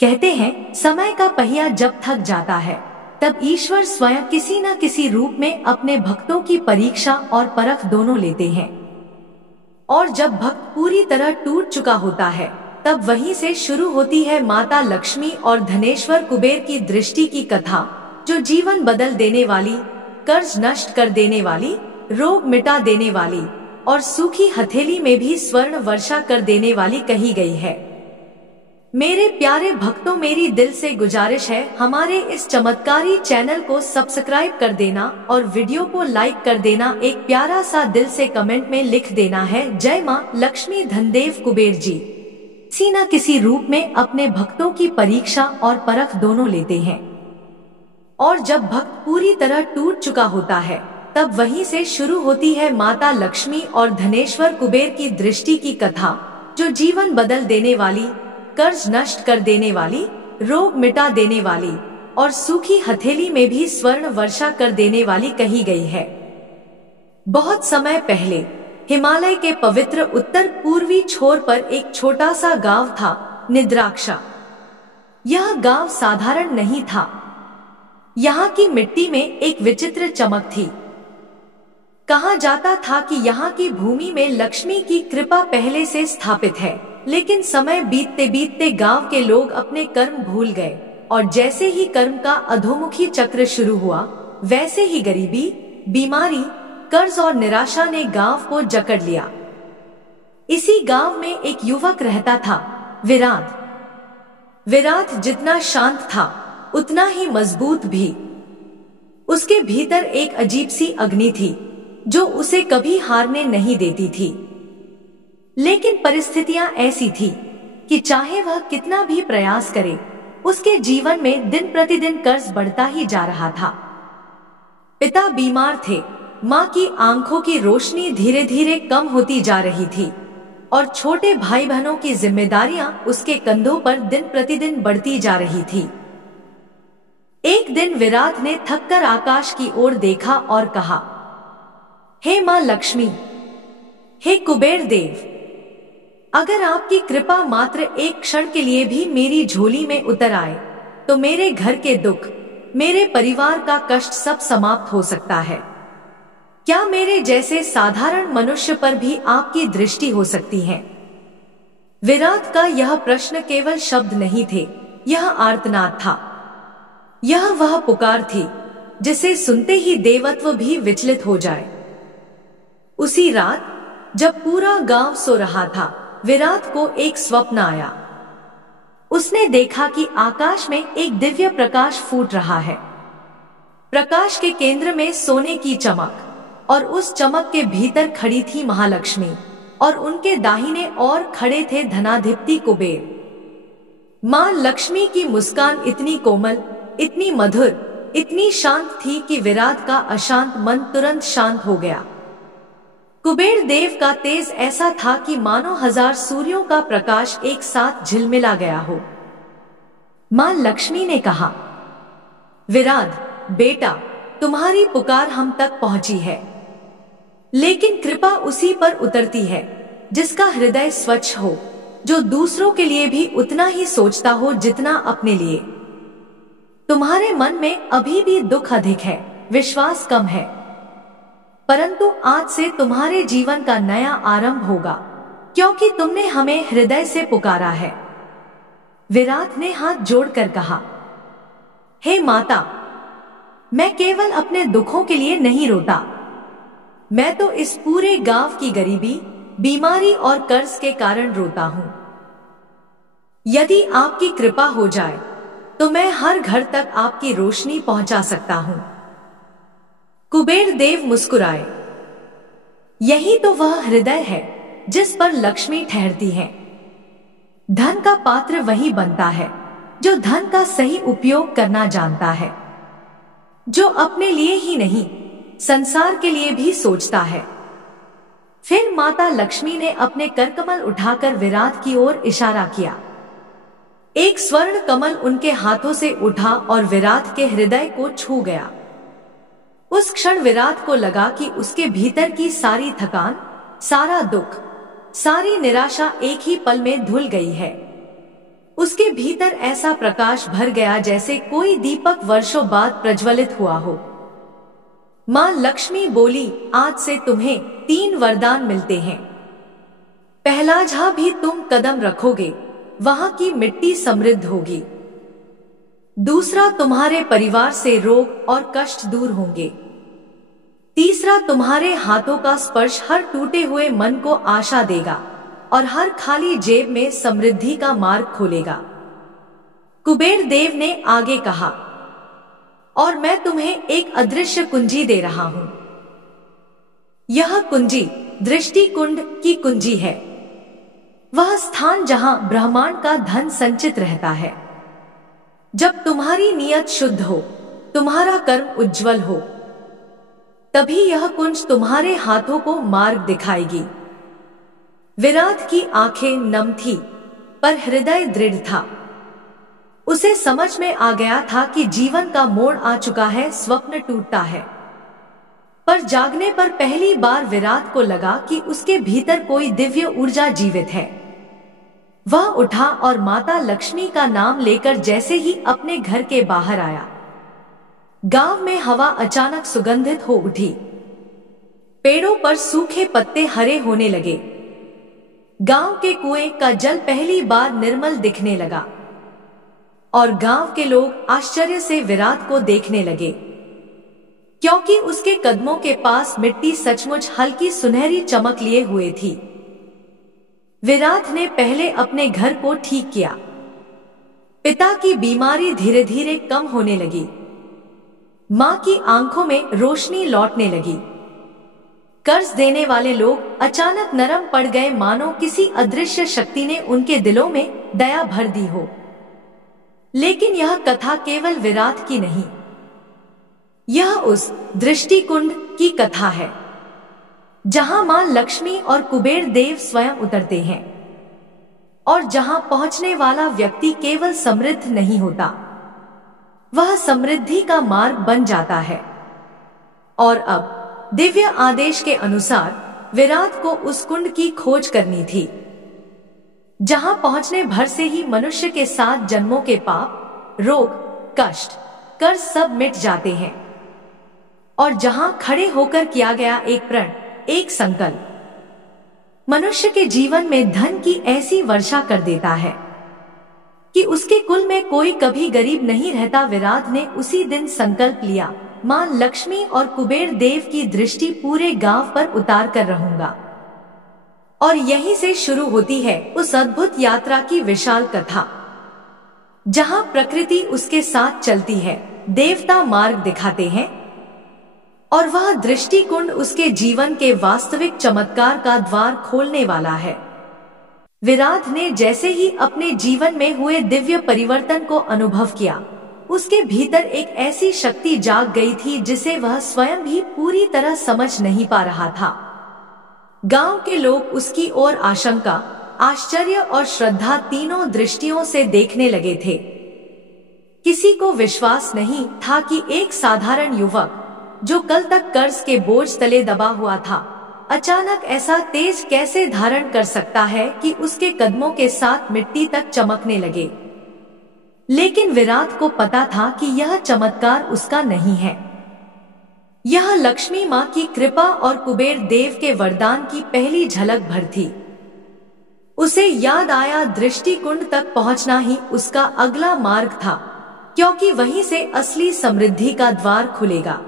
कहते हैं समय का पहिया जब थक जाता है तब ईश्वर स्वयं किसी न किसी रूप में अपने भक्तों की परीक्षा और परख दोनों लेते हैं। और जब भक्त पूरी तरह टूट चुका होता है तब वहीं से शुरू होती है माता लक्ष्मी और धनेश्वर कुबेर की दृष्टि की कथा, जो जीवन बदल देने वाली, कर्ज नष्ट कर देने वाली, रोग मिटा देने वाली और सूखी हथेली में भी स्वर्ण वर्षा कर देने वाली कही गई है। मेरे प्यारे भक्तों, मेरी दिल से गुजारिश है हमारे इस चमत्कारी चैनल को सब्सक्राइब कर देना और वीडियो को लाइक कर देना। एक प्यारा सा दिल से कमेंट में लिख देना है, जय मां लक्ष्मी धनदेव कुबेर जी किसी न किसी रूप में अपने भक्तों की परीक्षा और परख दोनों लेते हैं। और जब भक्त पूरी तरह टूट चुका होता है तब वहीं से शुरू होती है माता लक्ष्मी और धनेश्वर कुबेर की दृष्टि की कथा, जो जीवन बदल देने वाली, कर्ज नष्ट कर देने वाली, रोग मिटा देने वाली और सूखी हथेली में भी स्वर्ण वर्षा कर देने वाली कही गई है। बहुत समय पहले हिमालय के पवित्र उत्तर पूर्वी छोर पर एक छोटा सा गांव था, निद्राक्षा। यह गांव साधारण नहीं था। यहाँ की मिट्टी में एक विचित्र चमक थी। कहा जाता था कि यहाँ की भूमि में लक्ष्मी की कृपा पहले से स्थापित है, लेकिन समय बीतते बीतते गांव के लोग अपने कर्म भूल गए और जैसे ही कर्म का अधोमुखी चक्र शुरू हुआ, वैसे ही गरीबी, बीमारी, कर्ज और निराशा ने गांव को जकड़ लिया। इसी गांव में एक युवक रहता था, विराट। विराट जितना शांत था उतना ही मजबूत भी। उसके भीतर एक अजीब सी अग्नि थी जो उसे कभी हारने नहीं देती थी। लेकिन परिस्थितियां ऐसी थी कि चाहे वह कितना भी प्रयास करे, उसके जीवन में दिन प्रतिदिन कर्ज बढ़ता ही जा रहा था। पिता बीमार थे, माँ की आंखों की रोशनी धीरे धीरे कम होती जा रही थी और छोटे भाई बहनों की जिम्मेदारियां उसके कंधों पर दिन प्रतिदिन बढ़ती जा रही थी। एक दिन विराट ने थककर आकाश की ओर देखा और कहा, हे माँ लक्ष्मी, हे कुबेर देव, अगर आपकी कृपा मात्र एक क्षण के लिए भी मेरी झोली में उतर आए तो मेरे घर के दुख, मेरे परिवार का कष्ट सब समाप्त हो सकता है। क्या मेरे जैसे साधारण मनुष्य पर भी आपकी दृष्टि हो सकती है? विराट का यह प्रश्न केवल शब्द नहीं थे, यह आर्तनाद था। यह वह पुकार थी जिसे सुनते ही देवत्व भी विचलित हो जाए। उसी रात जब पूरा गांव सो रहा था, विराट को एक स्वप्न आया। उसने देखा कि आकाश में एक दिव्य प्रकाश फूट रहा है। प्रकाश के केंद्र में सोने की चमक और उस चमक के भीतर खड़ी थी महालक्ष्मी और उनके दाहिने ओर खड़े थे धनाधिपति कुबेर। मां लक्ष्मी की मुस्कान इतनी कोमल, इतनी मधुर, इतनी शांत थी कि विराट का अशांत मन तुरंत शांत हो गया। कुबेर देव का तेज ऐसा था कि मानो 1000 सूर्यों का प्रकाश एक साथ झिलमिला गया हो। मां लक्ष्मी ने कहा, विराट बेटा, तुम्हारी पुकार हम तक पहुंची है, लेकिन कृपा उसी पर उतरती है जिसका हृदय स्वच्छ हो, जो दूसरों के लिए भी उतना ही सोचता हो जितना अपने लिए। तुम्हारे मन में अभी भी दुख अधिक है, विश्वास कम है, परंतु आज से तुम्हारे जीवन का नया आरंभ होगा, क्योंकि तुमने हमें हृदय से पुकारा है। विराट ने हाथ जोड़कर कहा, हे माता, मैं केवल अपने दुखों के लिए नहीं रोता, मैं तो इस पूरे गांव की गरीबी, बीमारी और कर्ज के कारण रोता हूं। यदि आपकी कृपा हो जाए तो मैं हर घर तक आपकी रोशनी पहुंचा सकता हूं। कुबेर देव मुस्कुराए। यही तो वह हृदय है जिस पर लक्ष्मी ठहरती है। धन का पात्र वही बनता है जो धन का सही उपयोग करना जानता है, जो अपने लिए ही नहीं संसार के लिए भी सोचता है। फिर माता लक्ष्मी ने अपने करकमल उठाकर विराट की ओर इशारा किया। एक स्वर्ण कमल उनके हाथों से उठा और विराट के हृदय को छू गया। उस क्षण विराट को लगा कि उसके भीतर की सारी थकान, सारा दुख, सारी निराशा एक ही पल में धुल गई है। उसके भीतर ऐसा प्रकाश भर गया जैसे कोई दीपक वर्षों बाद प्रज्वलित हुआ हो। मां लक्ष्मी बोली, आज से तुम्हें 3 वरदान मिलते हैं। पहला, जहां भी तुम कदम रखोगे वहां की मिट्टी समृद्ध होगी। दूसरा, तुम्हारे परिवार से रोग और कष्ट दूर होंगे। तीसरा, तुम्हारे हाथों का स्पर्श हर टूटे हुए मन को आशा देगा और हर खाली जेब में समृद्धि का मार्ग खोलेगा। कुबेर देव ने आगे कहा, और मैं तुम्हें एक अदृश्य कुंजी दे रहा हूं। यह कुंजी दृष्टि कुंड की कुंजी है, वह स्थान जहां ब्रह्मांड का धन संचित रहता है। जब तुम्हारी नियत शुद्ध हो, तुम्हारा कर्म उज्जवल हो, तभी यह कुंज तुम्हारे हाथों को मार्ग दिखाएगी। विराट की आंखें नम थी, पर हृदय दृढ़ था। उसे समझ में आ गया था कि जीवन का मोड़ आ चुका है, स्वप्न टूटता है। पर जागने पर पहली बार विराट को लगा कि उसके भीतर कोई दिव्य ऊर्जा जीवित है। वह उठा और माता लक्ष्मी का नाम लेकर जैसे ही अपने घर के बाहर आया, गांव में हवा अचानक सुगंधित हो उठी। पेड़ों पर सूखे पत्ते हरे होने लगे। गांव के कुएं का जल पहली बार निर्मल दिखने लगा और गांव के लोग आश्चर्य से विराट को देखने लगे, क्योंकि उसके कदमों के पास मिट्टी सचमुच हल्की सुनहरी चमक लिए हुए थी। विराट ने पहले अपने घर को ठीक किया। पिता की बीमारी धीरे धीरे कम होने लगी। मां की आंखों में रोशनी लौटने लगी। कर्ज देने वाले लोग अचानक नरम पड़ गए, मानो किसी अदृश्य शक्ति ने उनके दिलों में दया भर दी हो। लेकिन यह कथा केवल विराट की नहीं, यह उस दृष्टि कुंड की कथा है जहां मां लक्ष्मी और कुबेर देव स्वयं उतरते हैं और जहां पहुंचने वाला व्यक्ति केवल समृद्ध नहीं होता, वह समृद्धि का मार्ग बन जाता है। और अब दिव्य आदेश के अनुसार विराट को उस कुंड की खोज करनी थी, जहां पहुंचने भर से ही मनुष्य के 7 जन्मों के पाप, रोग, कष्ट, कर्ज सब मिट जाते हैं और जहां खड़े होकर किया गया एक प्रण, एक संकल्प मनुष्य के जीवन में धन की ऐसी वर्षा कर देता है कि उसके कुल में कोई कभी गरीब नहीं रहता। विराट ने उसी दिन संकल्प लिया, मां लक्ष्मी और कुबेर देव की दृष्टि पूरे गांव पर उतार कर रहूंगा। और यहीं से शुरू होती है उस अद्भुत यात्रा की विशाल कथा, जहां प्रकृति उसके साथ चलती है, देवता मार्ग दिखाते हैं और वह दृष्टि कुंड उसके जीवन के वास्तविक चमत्कार का द्वार खोलने वाला है। विराट ने जैसे ही अपने जीवन में हुए दिव्य परिवर्तन को अनुभव किया, उसके भीतर एक ऐसी शक्ति जाग गई थी जिसे वह स्वयं भी पूरी तरह समझ नहीं पा रहा था। गांव के लोग उसकी ओर आशंका, आश्चर्य और श्रद्धा तीनों दृष्टियों से देखने लगे थे। किसी को विश्वास नहीं था कि एक साधारण युवक जो कल तक कर्ज के बोझ तले दबा हुआ था, अचानक ऐसा तेज कैसे धारण कर सकता है कि उसके कदमों के साथ मिट्टी तक चमकने लगे। लेकिन विराट को पता था कि यह चमत्कार उसका नहीं है, यह लक्ष्मी मां की कृपा और कुबेर देव के वरदान की पहली झलक भर थी। उसे याद आया, दृष्टि कुंड तक पहुंचना ही उसका अगला मार्ग था, क्योंकि वहीं से असली समृद्धि का द्वार खुलेगा।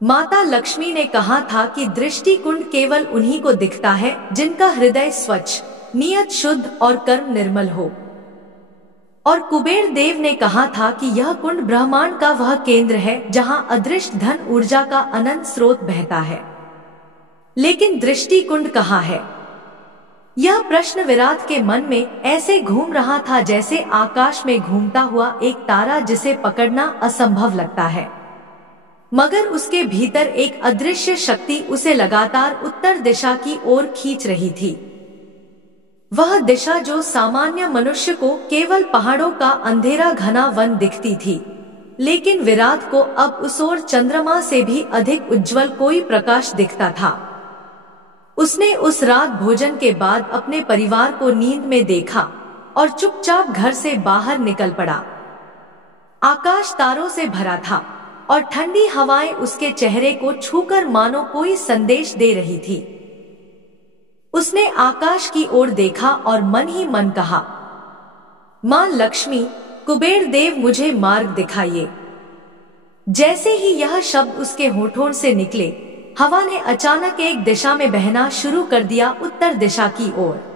माता लक्ष्मी ने कहा था कि दृष्टि कुंड केवल उन्हीं को दिखता है जिनका हृदय स्वच्छ, नियत शुद्ध और कर्म निर्मल हो। और कुबेर देव ने कहा था कि यह कुंड ब्रह्मांड का वह केंद्र है जहां अदृश्य धन ऊर्जा का अनंत स्रोत बहता है। लेकिन दृष्टि कुंड कहाँ है? यह प्रश्न विराट के मन में ऐसे घूम रहा था जैसे आकाश में घूमता हुआ एक तारा जिसे पकड़ना असंभव लगता है, मगर उसके भीतर एक अदृश्य शक्ति उसे लगातार उत्तर दिशा की ओर खींच रही थी। वह दिशा जो सामान्य मनुष्य को केवल पहाड़ों का अंधेरा घना वन दिखती थी, लेकिन विराट को अब उस ओर चंद्रमा से भी अधिक उज्जवल कोई प्रकाश दिखता था। उसने उस रात भोजन के बाद अपने परिवार को नींद में देखा और चुपचाप घर से बाहर निकल पड़ा। आकाश तारों से भरा था और ठंडी हवाएं उसके चेहरे को छूकर मानो कोई संदेश दे रही थी। उसने आकाश की ओर देखा और मन ही मन कहा, मां लक्ष्मी, कुबेर देव, मुझे मार्ग दिखाइए। जैसे ही यह शब्द उसके होठों से निकले, हवा ने अचानक एक दिशा में बहना शुरू कर दिया, उत्तर दिशा की ओर।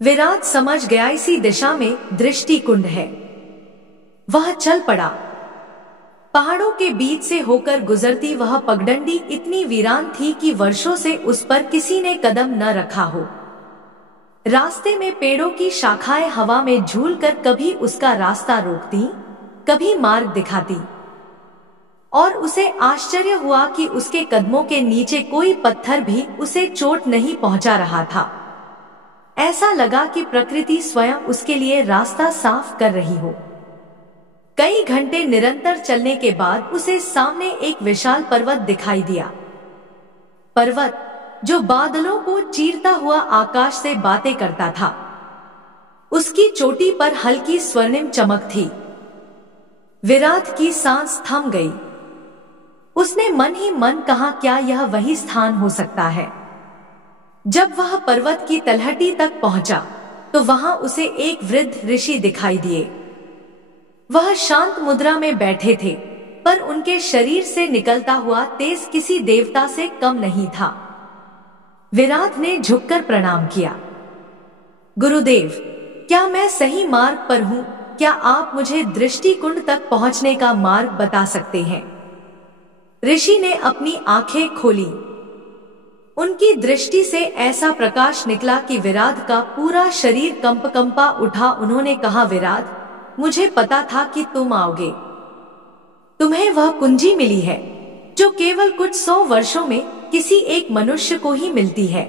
विराट समझ गया इसी दिशा में दृष्टि कुंड है। वह चल पड़ा। पहाड़ों के बीच से होकर गुजरती वह पगडंडी इतनी वीरान थी कि वर्षों से उस पर किसी ने कदम न रखा हो। रास्ते में पेड़ों की शाखाएं हवा में झूलकर कभी उसका रास्ता रोकती, कभी मार्ग दिखाती, और उसे आश्चर्य हुआ कि उसके कदमों के नीचे कोई पत्थर भी उसे चोट नहीं पहुंचा रहा था। ऐसा लगा कि प्रकृति स्वयं उसके लिए रास्ता साफ कर रही हो। कई घंटे निरंतर चलने के बाद उसे सामने एक विशाल पर्वत दिखाई दिया। पर्वत जो बादलों को चीरता हुआ आकाश से बातें करता था। उसकी चोटी पर हल्की स्वर्णिम चमक थी। विराट की सांस थम गई। उसने मन ही मन कहा, क्या यह वही स्थान हो सकता है? जब वह पर्वत की तलहटी तक पहुंचा तो वहां उसे एक वृद्ध ऋषि दिखाई दिए। वह शांत मुद्रा में बैठे थे, पर उनके शरीर से निकलता हुआ तेज किसी देवता से कम नहीं था। विराट ने झुककर प्रणाम किया। गुरुदेव, क्या मैं सही मार्ग पर हूँ? क्या आप मुझे दृष्टि कुंड तक पहुँचने का मार्ग बता सकते हैं? ऋषि ने अपनी आंखें खोली। उनकी दृष्टि से ऐसा प्रकाश निकला कि विराट का पूरा शरीर कंपा उठा। उन्होंने कहा, विराट, मुझे पता था कि तुम आओगे। तुम्हें वह कुंजी मिली है जो केवल कुछ 100 वर्षों में किसी एक मनुष्य को ही मिलती है।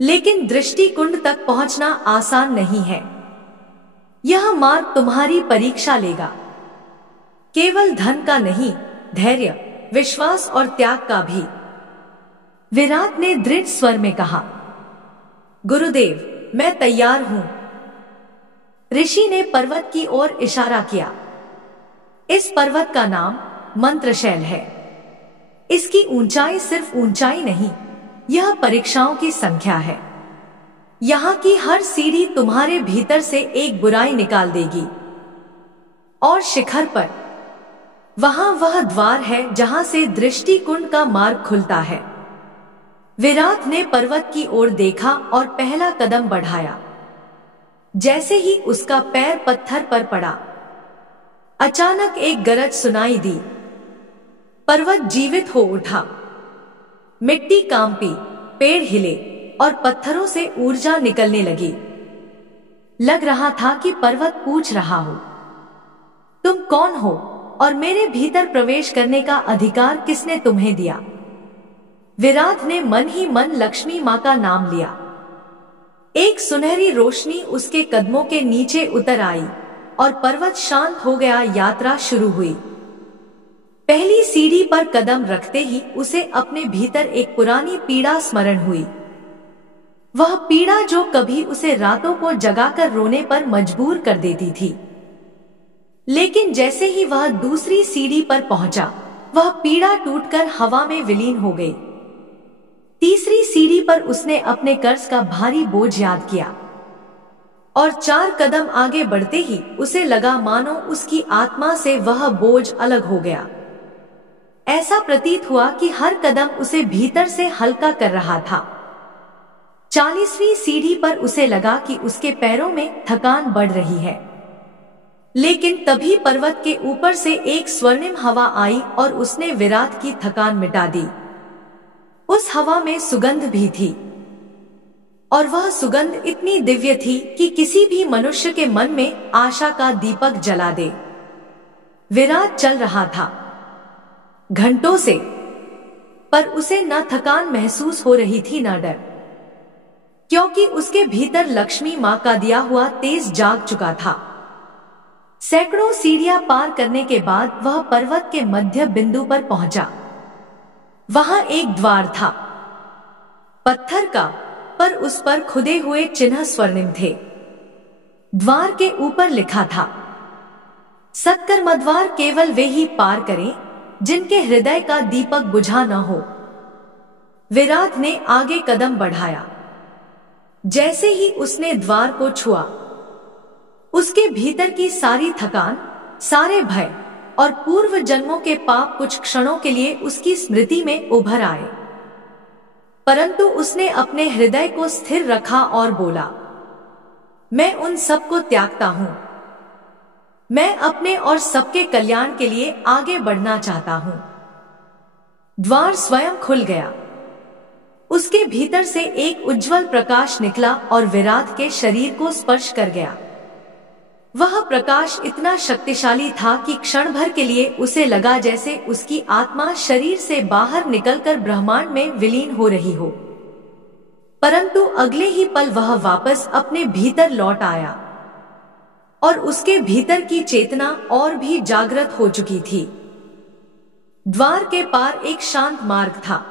लेकिन दृष्टि कुंड तक पहुंचना आसान नहीं है। यह मार्ग तुम्हारी परीक्षा लेगा, केवल धन का नहीं, धैर्य, विश्वास और त्याग का भी। विराट ने दृढ़ स्वर में कहा, गुरुदेव, मैं तैयार हूं। ऋषि ने पर्वत की ओर इशारा किया। इस पर्वत का नाम मंत्रशैल है। इसकी ऊंचाई सिर्फ ऊंचाई नहीं, यह परीक्षाओं की संख्या है। यहाँ की हर सीढ़ी तुम्हारे भीतर से एक बुराई निकाल देगी। और शिखर पर वहां वह द्वार है जहां से दृष्टि कुंड का मार्ग खुलता है। विराट ने पर्वत की ओर देखा और पहला कदम बढ़ाया। जैसे ही उसका पैर पत्थर पर पड़ा, अचानक एक गरज सुनाई दी। पर्वत जीवित हो उठा। मिट्टी कांपी, पेड़ हिले और पत्थरों से ऊर्जा निकलने लगी। लग रहा था कि पर्वत पूछ रहा हो, तुम कौन हो और मेरे भीतर प्रवेश करने का अधिकार किसने तुम्हें दिया? विराट ने मन ही मन लक्ष्मी मां का नाम लिया। एक सुनहरी रोशनी उसके कदमों के नीचे उतर आई और पर्वत शांत हो गया। यात्रा शुरू हुई। पहली सीढ़ी पर कदम रखते ही उसे अपने भीतर एक पुरानी पीड़ा स्मरण हुई। वह पीड़ा जो कभी उसे रातों को जगाकर रोने पर मजबूर कर देती थी। लेकिन जैसे ही वह दूसरी सीढ़ी पर पहुंचा, वह पीड़ा टूटकर हवा में विलीन हो गई। तीसरी सीढ़ी पर उसने अपने कर्ज का भारी बोझ याद किया और 4 कदम आगे बढ़ते ही उसे लगा मानो उसकी आत्मा से वह बोझ अलग हो गया। ऐसा प्रतीत हुआ कि हर कदम उसे भीतर से हल्का कर रहा था। 40वीं सीढ़ी पर उसे लगा कि उसके पैरों में थकान बढ़ रही है। लेकिन तभी पर्वत के ऊपर से एक स्वर्णिम हवा आई और उसने विराट की थकान मिटा दी। उस हवा में सुगंध भी थी और वह सुगंध इतनी दिव्य थी कि किसी भी मनुष्य के मन में आशा का दीपक जला दे। विराट चल रहा था घंटों से, पर उसे न थकान महसूस हो रही थी न डर, क्योंकि उसके भीतर लक्ष्मी मां का दिया हुआ तेज जाग चुका था। सैकड़ों सीढ़ियां पार करने के बाद वह पर्वत के मध्य बिंदु पर पहुंचा। वहां एक द्वार था, पत्थर का, पर उस पर खुदे हुए चिन्ह स्वर्णिम थे। द्वार के ऊपर लिखा था, सत्कर्मद्वार केवल वे ही पार करें जिनके हृदय का दीपक बुझा न हो। विराट ने आगे कदम बढ़ाया। जैसे ही उसने द्वार को छुआ, उसके भीतर की सारी थकान, सारे भय और पूर्व जन्मों के पाप कुछ क्षणों के लिए उसकी स्मृति में उभर आए। परंतु उसने अपने हृदय को स्थिर रखा और बोला, मैं उन सब को त्यागता हूं। मैं अपने और सबके कल्याण के लिए आगे बढ़ना चाहता हूं। द्वार स्वयं खुल गया। उसके भीतर से एक उज्जवल प्रकाश निकला और विराट के शरीर को स्पर्श कर गया। वह प्रकाश इतना शक्तिशाली था कि क्षण भर के लिए उसे लगा जैसे उसकी आत्मा शरीर से बाहर निकलकर ब्रह्मांड में विलीन हो रही हो। परंतु अगले ही पल वह वापस अपने भीतर लौट आया और उसके भीतर की चेतना और भी जागृत हो चुकी थी। द्वार के पार एक शांत मार्ग था,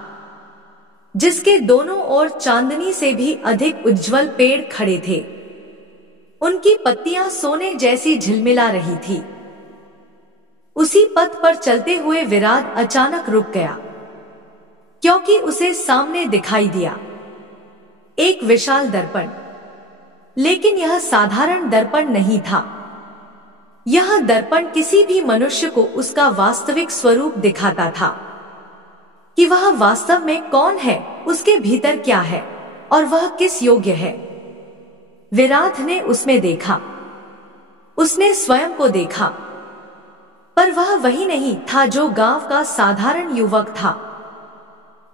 जिसके दोनों ओर चांदनी से भी अधिक उज्जवल पेड़ खड़े थे। उनकी पत्तियां सोने जैसी झिलमिला रही थी। उसी पथ पर चलते हुए विराट अचानक रुक गया, क्योंकि उसे सामने दिखाई दिया एक विशाल दर्पण। लेकिन यह साधारण दर्पण नहीं था। यह दर्पण किसी भी मनुष्य को उसका वास्तविक स्वरूप दिखाता था, कि वह वास्तव में कौन है, उसके भीतर क्या है और वह किस योग्य है। विराट ने उसमें देखा, उसने स्वयं को देखा, पर वह वही नहीं था जो गांव का साधारण युवक था।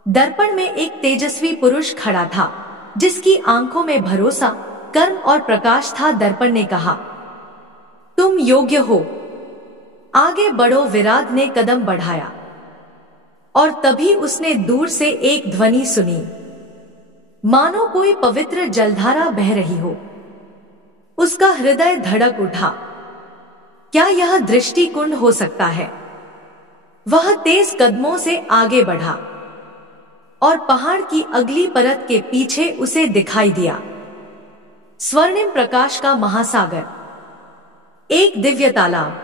दर्पण में एक तेजस्वी पुरुष खड़ा था, जिसकी आंखों में भरोसा, कर्म और प्रकाश था। दर्पण ने कहा, तुम योग्य हो, आगे बढ़ो। विराट ने कदम बढ़ाया और तभी उसने दूर से एक ध्वनि सुनी, मानो कोई पवित्र जलधारा बह रही हो। उसका हृदय धड़क उठा। क्या यह दृष्टिकुंड हो सकता है? वह तेज कदमों से आगे बढ़ा और पहाड़ की अगली परत के पीछे उसे दिखाई दिया स्वर्णिम प्रकाश का महासागर, एक दिव्य तालाब,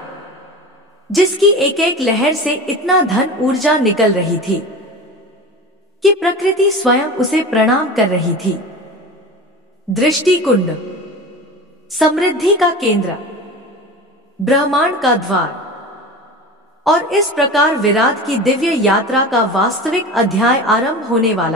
जिसकी एक एक लहर से इतना धन ऊर्जा निकल रही थी कि प्रकृति स्वयं उसे प्रणाम कर रही थी। दृष्टिकुंड, समृद्धि का केंद्र, ब्रह्मांड का द्वार। और इस प्रकार विराट की दिव्य यात्रा का वास्तविक अध्याय आरंभ होने वाला।